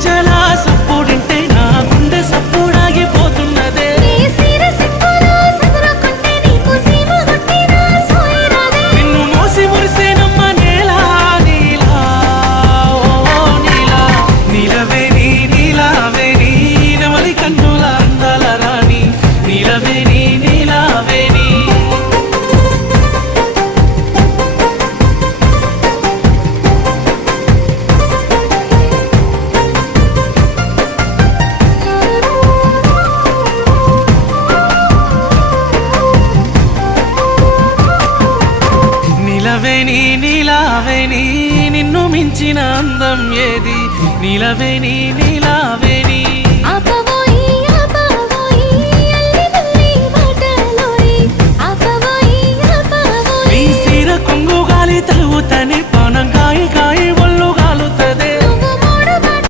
గజ్జల సప్పుడింటే నా గుండె సప్పుడాగిపోతున్నదే నిన్ను మోసి మురిసేనమ్మ నేలా నీలా ఓ నీలా నీలవే నీ నీలావే నీ నెమలి కన్నుల అందాల రాణి నీలవే నీ నీలావే నీ నీలవేణి నీలావేణి నిన్ను మించిన అందం ఏది నీలవేణి నీలావేణి